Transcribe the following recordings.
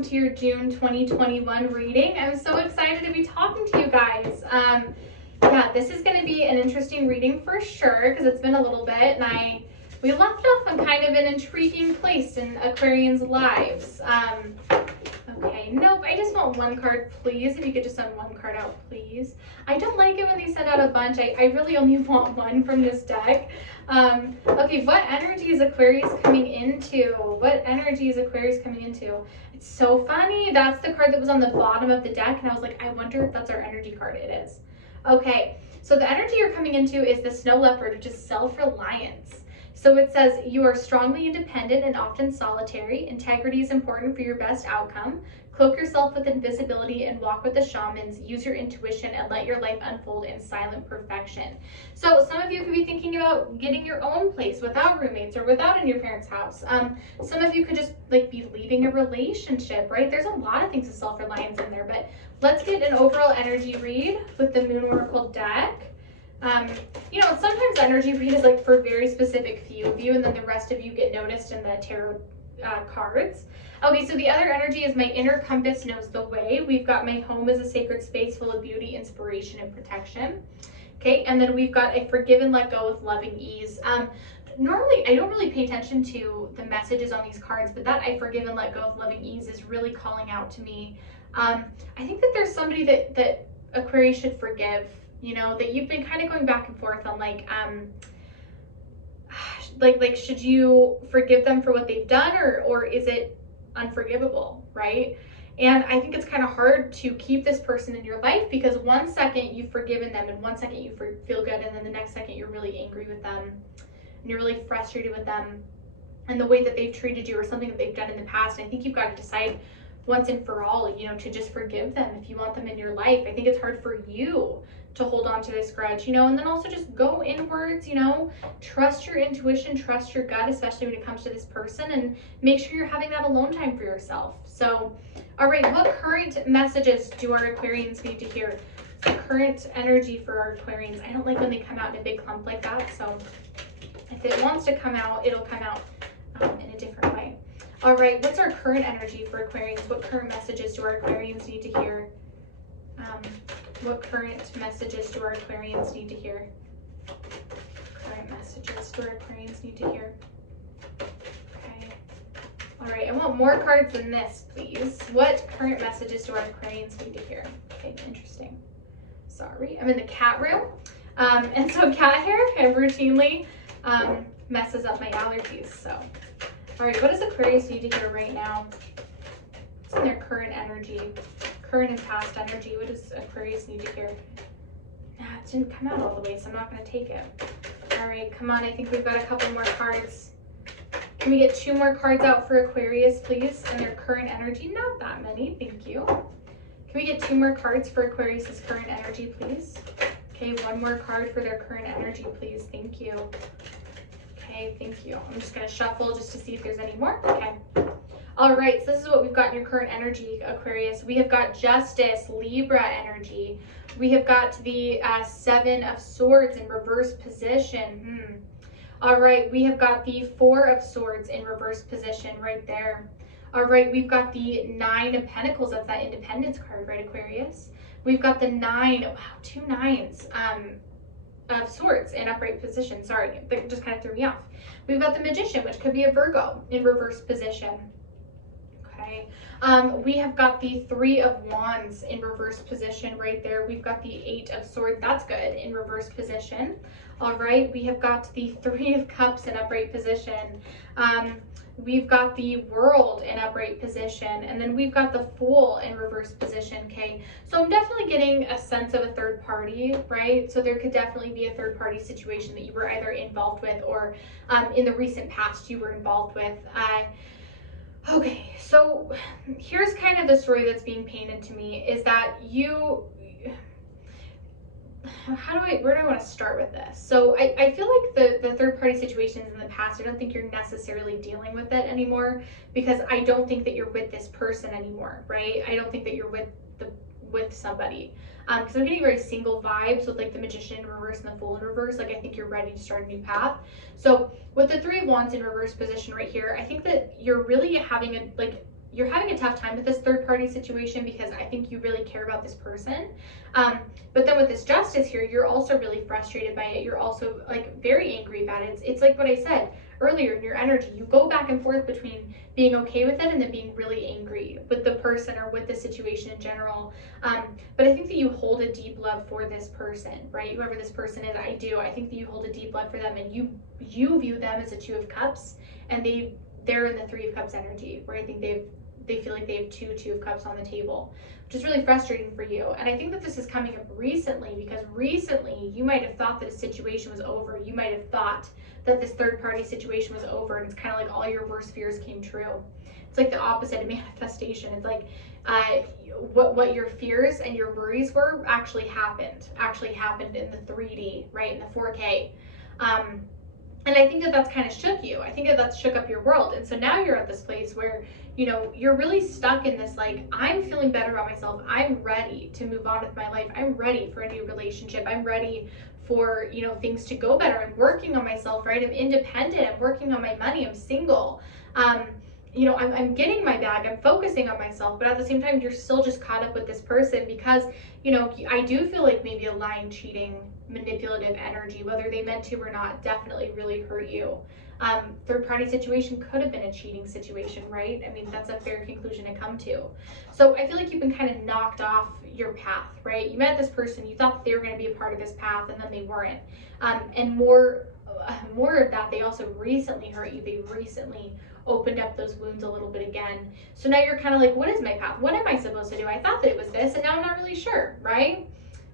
welcome to your June 2021 reading. I'm so excited to be talking to you guys. Yeah, this is going to be an interesting reading for sure because it's been a little bit, and we left off on kind of an intriguing place in Aquarians' lives. Okay, nope, I just want one card, please. If you could just send one card out, please. I don't like it when they send out a bunch. I really only want one from this deck. Okay, what energy is Aquarius coming into? What energy is Aquarius coming into? It's so funny. That's the card that was on the bottom of the deck, and I was like, I wonder if that's our energy card. It is. Okay, so the energy you're coming into is the Snow Leopard, which is self-reliance. So it says, you are strongly independent and often solitary. Integrity is important for your best outcome. Cloak yourself with invisibility and walk with the shamans. Use your intuition and let your life unfold in silent perfection. So some of you could be thinking about getting your own place without roommates or without in your parents' house. Some of you could just be leaving a relationship, right? There's a lot of things of self-reliance in there, but let's get an overall energy read with the Moon Oracle deck. You know, sometimes energy read is like for very specific few of you, and then the rest of you get noticed in the tarot cards. Okay, so the other energy is my inner compass knows the way. We've got my home as a sacred space full of beauty, inspiration, and protection. Okay, and then we've got I forgive and let go with loving ease. Normally, I don't really pay attention to the messages on these cards, but that I forgive and let go with loving ease is really calling out to me. I think that there's somebody that Aquarius should forgive. You know, that you've been kind of going back and forth on like should you forgive them for what they've done, or is it unforgivable, right? And I think it's kind of hard to keep this person in your life because one second you've forgiven them and one second you feel good, and then the next second you're really angry with them and you're really frustrated with them and the way that they've treated you or something that they've done in the past. And I think you've got to decide once and for all, you know, to just forgive them if you want them in your life. I think it's hard for you to hold on to this grudge, you know, and then also just go inwards, you know, trust your intuition, trust your gut, especially when it comes to this person, and make sure you're having that alone time for yourself. So, all right, what current messages do our Aquarians need to hear? The current energy for our Aquarians. I don't like when they come out in a big clump like that, so if it wants to come out, it'll come out in a different way. All right, what's our current energy for Aquarians? What current messages do our Aquarians need to hear? What current messages do our Aquarians need to hear? Current messages do our Aquarians need to hear? Okay. All right, I want more cards than this, please. What current messages do our Aquarians need to hear? Okay, interesting. Sorry, I'm in the cat room. And so cat hair kind of routinely messes up my allergies, so. All right, what does Aquarius need to hear right now? What's in their current energy? Current and past energy. What does Aquarius need to hear? Nah, it didn't come out all the way, so I'm not going to take it. All right, come on. I think we've got a couple more cards. Can we get 2 more cards out for Aquarius, please? And their current energy? Not that many. Thank you. Can we get 2 more cards for Aquarius's current energy, please? Okay, 1 more card for their current energy, please. Thank you. Okay, thank you. I'm just going to shuffle just to see if there's any more. Okay. All right, so this is what we've got in your current energy, Aquarius. We have got Justice, Libra energy. We have got the 7 of Swords in reverse position. All right, we have got the 4 of Swords in reverse position right there. All right, we've got the 9 of Pentacles. That's that Independence card, right, Aquarius? We've got the 9, wow, 2 9s of Swords in upright position. Sorry, that just kind of threw me off. We've got the Magician, which could be a Virgo in reverse position. Okay. We have got the 3 of Wands in reverse position right there. We've got the 8 of Swords. That's good in reverse position. All right. We have got the 3 of Cups in upright position. We've got the World in upright position, and then we've got the Fool in reverse position. Okay, so I'm definitely getting a sense of a third party, right? So there could definitely be a third party situation that you were either involved with or in the recent past you were involved with. Okay, so here's kind of the story that's being painted to me is that where do I want to start with this? So I feel like the third party situations in the past, I don't think you're necessarily dealing with it anymore because I don't think that you're with this person anymore, right? I don't think that you're with somebody. Because I'm getting very single vibes with like the Magician in reverse and the Fool in reverse. Like I think you're ready to start a new path. So with the 3 of Wands in reverse position right here, I think that you're really having you're having a tough time with this third party situation because I think you really care about this person. But then with this justice here, you're also really frustrated by it. You're also like very angry about it. It's like what I said earlier in your energy. You go back and forth between being okay with it and then being really angry with the person or with the situation in general. But I think that you hold a deep love for this person, right? Whoever this person is, I do. I think that you hold a deep love for them, and you view them as a Two of Cups, and they're in the Three of Cups energy, where I think they feel like they have two of Cups on the table, which is really frustrating for you. And I think that this is coming up recently because recently you might have thought that a situation was over. You might have thought that this third party situation was over, and it's kind of like all your worst fears came true. It's like the opposite of manifestation. It's like what your fears and your worries were actually happened in the 3D, right, in the 4K. And I think that that's kind of shook you. I think that that's shook up your world. And so now you're at this place where, you know, you're really stuck in this, like, I'm feeling better about myself. I'm ready to move on with my life. I'm ready for a new relationship. I'm ready for, you know, things to go better. I'm working on myself, right? I'm independent. I'm working on my money. I'm single. You know, I'm getting my bag. I'm focusing on myself. But at the same time, you're still just caught up with this person because, you know, I do feel like maybe a lying, cheating, manipulative energy, whether they meant to or not, definitely really hurt you. Third party situation could have been a cheating situation, right? I mean, that's a fair conclusion to come to. So I feel like you've been kind of knocked off your path, right? You met this person, you thought that they were going to be a part of this path, and then they weren't. And more of that, they also recently hurt you. They recently opened up those wounds a little bit again. So now you're kind of like, what is my path? What am I supposed to do? I thought that it was this, and now I'm not really sure, right?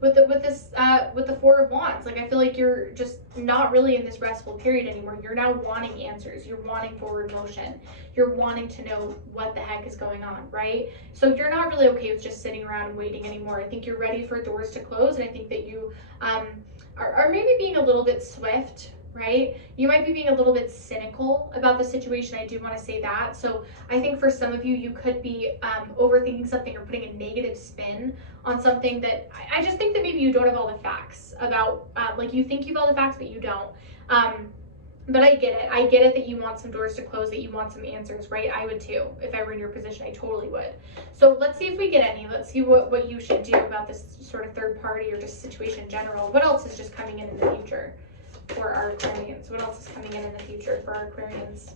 With the Four of Wands, like I feel like you're just not really in this restful period anymore. You're now wanting answers. You're wanting forward motion. You're wanting to know what the heck is going on, right? So you're not really okay with just sitting around and waiting anymore. I think you're ready for doors to close, and I think that you are maybe being a little bit swift, right? You might be being a little bit cynical about the situation. I do want to say that. So I think for some of you, you could be overthinking something or putting a negative spin on something that I just think that maybe you don't have all the facts about, like you think you have all the facts, but you don't. But I get it. I get it that you want some doors to close, that you want some answers, right? I would too. If I were in your position, I totally would. So let's see if we get any. Let's see what you should do about this sort of third party or just situation in general. What else is just coming in the future for our Aquarians? What else is coming in the future for our Aquarians?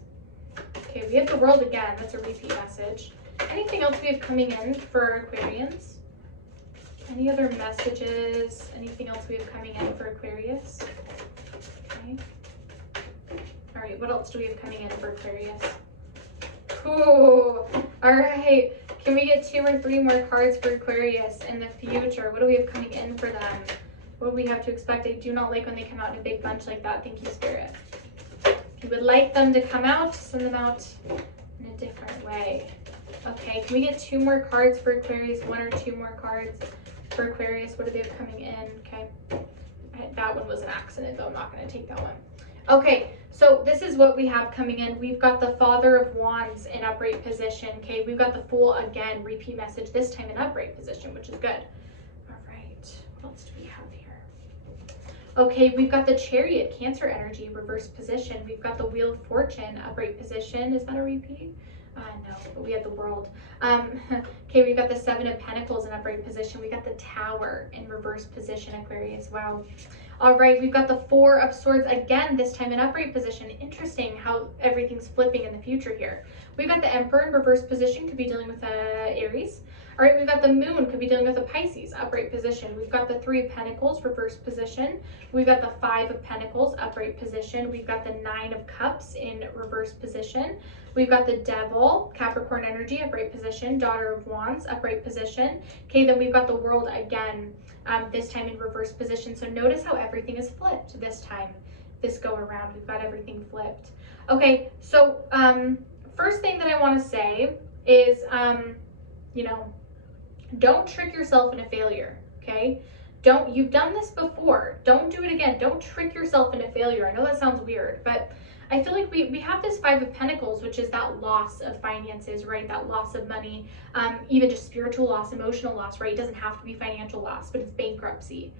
Okay, we have the World again. That's a repeat message. Anything else we have coming in for our Aquarians? Any other messages? Anything else we have coming in for Aquarius? Okay. All right, what else do we have coming in for Aquarius? Cool. All right. Can we get 2 or 3 more cards for Aquarius in the future? What do we have coming in for them? What do we have to expect? I do not like when they come out in a big bunch like that. Thank you, Spirit. If you would like them to come out, send them out in a different way. Okay, can we get 2 more cards for Aquarius? 1 or 2 more cards for Aquarius. What do they have coming in? Okay. That one was an accident, though. I'm not going to take that one. Okay, so this is what we have coming in. We've got the Father of Wands in upright position. Okay, we've got the Fool again, repeat message, this time in upright position, which is good. All right, what else do we have here? Okay, we've got the Chariot, Cancer energy, reverse position. We've got the Wheel of Fortune, upright position. Is that a repeat? No, but we had the World. Okay, we've got the Seven of Pentacles in upright position. We got the Tower in reverse position, Aquarius. Wow. All right, we've got the Four of Swords again, this time in upright position. Interesting how everything's flipping in the future here. We've got the Emperor in reverse position, could be dealing with Aries. All right, we've got the Moon, could be dealing with a Pisces, upright position. We've got the Three of Pentacles, reverse position. We've got the Five of Pentacles, upright position. We've got the Nine of Cups in reverse position. We've got the Devil, Capricorn energy, upright position. Daughter of Wands, upright position. Okay, then we've got the World again, this time in reverse position. So notice how everything is flipped this time, this go around. We've got everything flipped. Okay, so first thing that I want to say is, you know, don't trick yourself into failure, okay? You've done this before. Don't do it again. Don't trick yourself into failure. I know that sounds weird, but I feel like we have this Five of Pentacles, which is that loss of finances, right? That loss of money, even just spiritual loss, emotional loss, right? It doesn't have to be financial loss, but it's bankruptcy.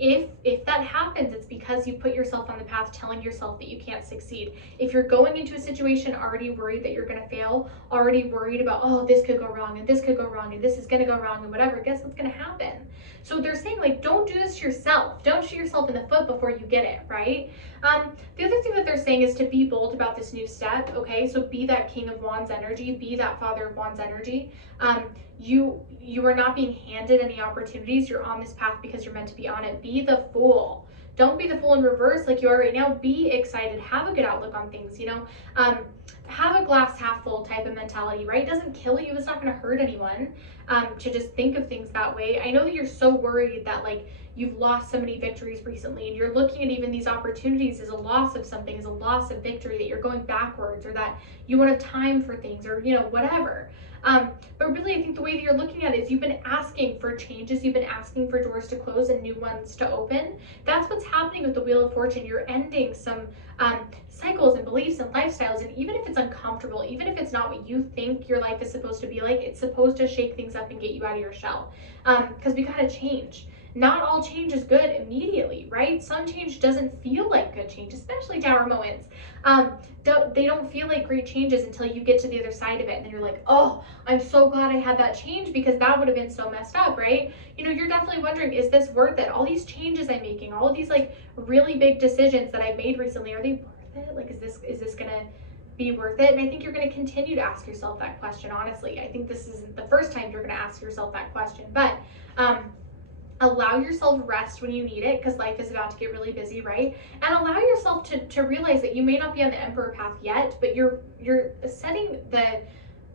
if that happens, it's because you put yourself on the path telling yourself that you can't succeed. If you're going into a situation already worried that you're going to fail, already worried about, oh, this could go wrong and this could go wrong and this is going to go wrong and whatever, guess what's going to happen? So they're saying, like, don't do this to yourself. Don't shoot yourself in the foot before you get it, right? The other thing that they're saying is to be bold about this new step, okay? So be that King of Wands energy, be that Father of Wands energy. You are not being handed any opportunities. You're on this path because you're meant to be on it. Be the Fool. Don't be the Fool in reverse like you are right now. Be excited. Have a good outlook on things, you know? Have a glass half full type of mentality, right? It doesn't kill you. It's not going to hurt anyone to just think of things that way. I know that you're so worried that, like, you've lost so many victories recently, and you're looking at even these opportunities as a loss of something, as a loss of victory, that you're going backwards, or that you won't have time for things, or, you know, whatever. But really, I think the way that you're looking at it is you've been asking for changes, you've been asking for doors to close and new ones to open. That's what's happening with the Wheel of Fortune. You're ending some cycles and beliefs and lifestyles, and even if it's uncomfortable, even if it's not what you think your life is supposed to be like, it's supposed to shake things up and get you out of your shell, because we gotta change. Not all change is good immediately, right? Some change doesn't feel like good change, especially Tower moments. They don't feel like great changes until you get to the other side of it, and then you're like, oh, I'm so glad I had that change, because that would have been so messed up, right? You know, you're definitely wondering, is this worth it? All these changes I'm making, all of these like really big decisions that I've made recently, are they worth it? Like, is this gonna be worth it? And I think you're going to continue to ask yourself that question, honestly. I think this isn't the first time you're going to ask yourself that question, but allow yourself rest when you need it, because life is about to get really busy, right? And allow yourself to realize that you may not be on the Emperor path yet, but you're setting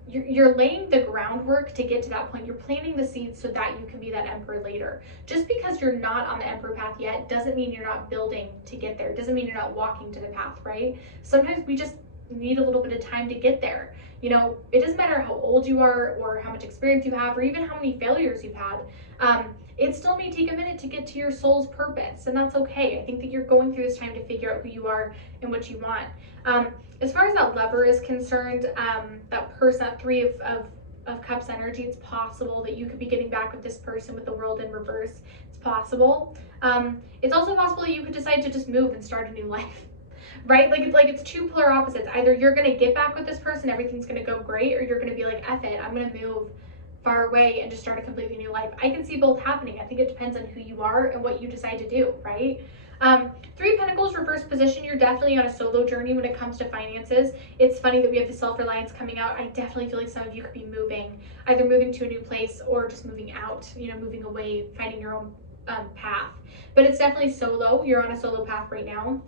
you're laying the groundwork to get to that point. You're planting the seeds so that you can be that Emperor later. Just because you're not on the Emperor path yet doesn't mean you're not building to get there. It doesn't mean you're not walking to the path, right? Sometimes we just need a little bit of time to get there. You know, it doesn't matter how old you are or how much experience you have or even how many failures you've had. It still may take a minute to get to your soul's purpose, and that's okay. I think that you're going through this time to figure out who you are and what you want. As far as that Lover is concerned, that person, that Three of Cups energy, it's possible that you could be getting back with this person with the World in reverse. It's possible. It's also possible that you could decide to just move and start a new life. Right? Like it's two polar opposites. Either you're going to get back with this person, everything's going to go great, or you're going to be like, F it, I'm going to move far away and just start a completely new life. I can see both happening. I think it depends on who you are and what you decide to do, right? Three of Pentacles reverse position. You're definitely on a solo journey when it comes to finances. It's funny that we have the Self-Reliance coming out. I definitely feel like some of you could be moving, either moving to a new place or just moving out, you know, moving away, finding your own path. But it's definitely solo. You're on a solo path right now.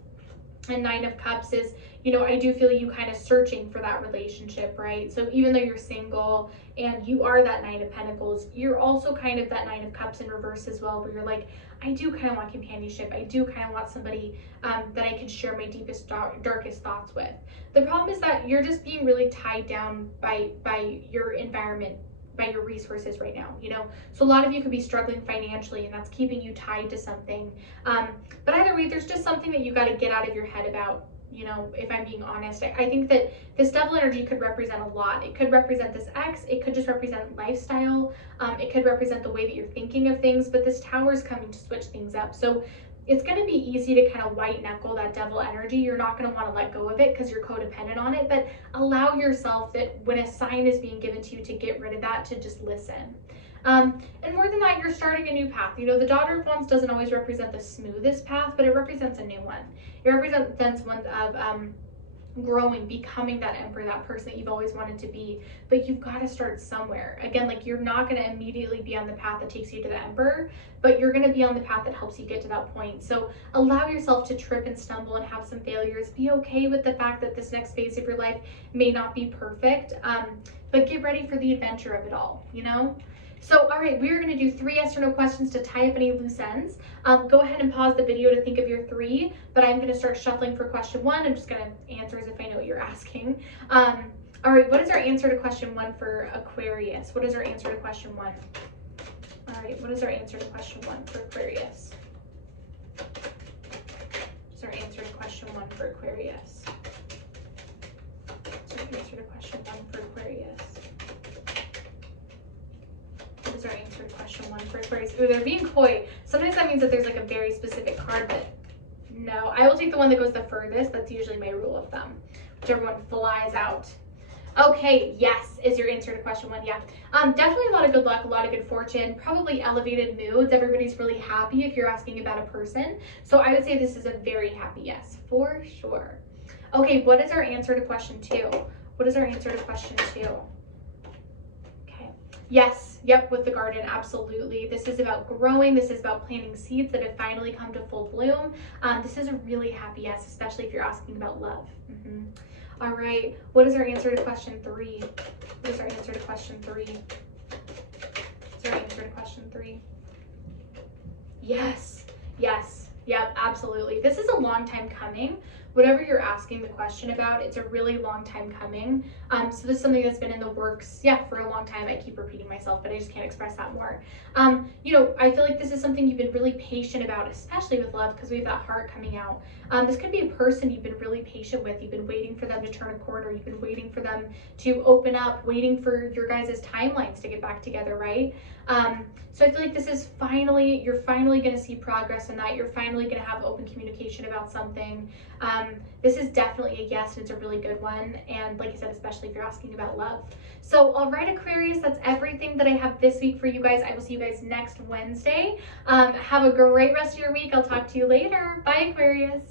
And Nine of Cups is, you know, I do feel you kind of searching for that relationship, right? So even though you're single and you are that Nine of Pentacles, you're also kind of that Nine of Cups in reverse as well, where you're like, I do kind of want companionship. I do kind of want somebody that I can share my deepest, darkest thoughts with. The problem is that you're just being really tied down by your environment, by your resources right now, you know? So a lot of you could be struggling financially, and that's keeping you tied to something. But either way, there's just something that you got to get out of your head about, you know, if I'm being honest. I think that this Devil energy could represent a lot. It could represent this ex, it could just represent lifestyle, it could represent the way that you're thinking of things, but this Tower is coming to switch things up. So it's going to be easy to kind of white knuckle that Devil energy. You're not going to want to let go of it because you're codependent on it, but allow yourself that when a sign is being given to you to get rid of that, to just listen. And more than that, you're starting a new path. You know, the Daughter of Wands doesn't always represent the smoothest path, but it represents a new one. It represents one of growing, becoming that Emperor, that person that you've always wanted to be. But you've got to start somewhere. Again, like, you're not going to immediately be on the path that takes you to the Emperor, but you're going to be on the path that helps you get to that point. So allow yourself to trip and stumble and have some failures. Be okay with the fact that this next phase of your life may not be perfect, but get ready for the adventure of it all, you know? So, all right, we're going to do 3 yes or no questions to tie up any loose ends. Go ahead and pause the video to think of your 3, but I'm going to start shuffling for question 1. I'm just going to answer as if I know what you're asking. All right, what is our answer to question 1 for Aquarius? What is our answer to question 1? All right, what is our answer to question 1 for Aquarius? What's our answer to question 1 for Aquarius? What's our answer to question 1 for Aquarius? What is our answer to question 1 for Aquarius? Ooh, they're being coy. Sometimes that means that there's like a very specific card, but no, I will take the one that goes the furthest. That's usually my rule of thumb. Whichever one flies out. Okay, yes, is your answer to question 1. Yeah, definitely a lot of good luck, a lot of good fortune, probably elevated moods. Everybody's really happy if you're asking about a person. So I would say this is a very happy yes, for sure. Okay, what is our answer to question 2? What is our answer to question 2? Okay, yes, yep, with the garden, absolutely. This is about growing. This is about planting seeds that have finally come to full bloom. This is a really happy yes, especially if you're asking about love. All right, what is our answer to question 3? What is our answer to question 3? What's our answer to question 3? Yes, yes, yep, absolutely. This is a long time coming. Whatever you're asking the question about, it's a really long time coming. So this is something that's been in the works, yeah, for a long time. I keep repeating myself, but I just can't express that more. You know, I feel like this is something you've been really patient about, especially with love, because we have that heart coming out. This could be a person you've been really patient with. You've been waiting for them to turn a corner. You've been waiting for them to open up, waiting for your guys' timelines to get back together, right? So I feel like this is finally, you're finally going to see progress in that. You're finally going to have open communication about something. This is definitely a yes, and it's a really good one. And like I said, especially if you're asking about love. So all right, Aquarius, that's everything that I have this week for you guys. I will see you guys next Wednesday. Have a great rest of your week. I'll talk to you later. Bye, Aquarius.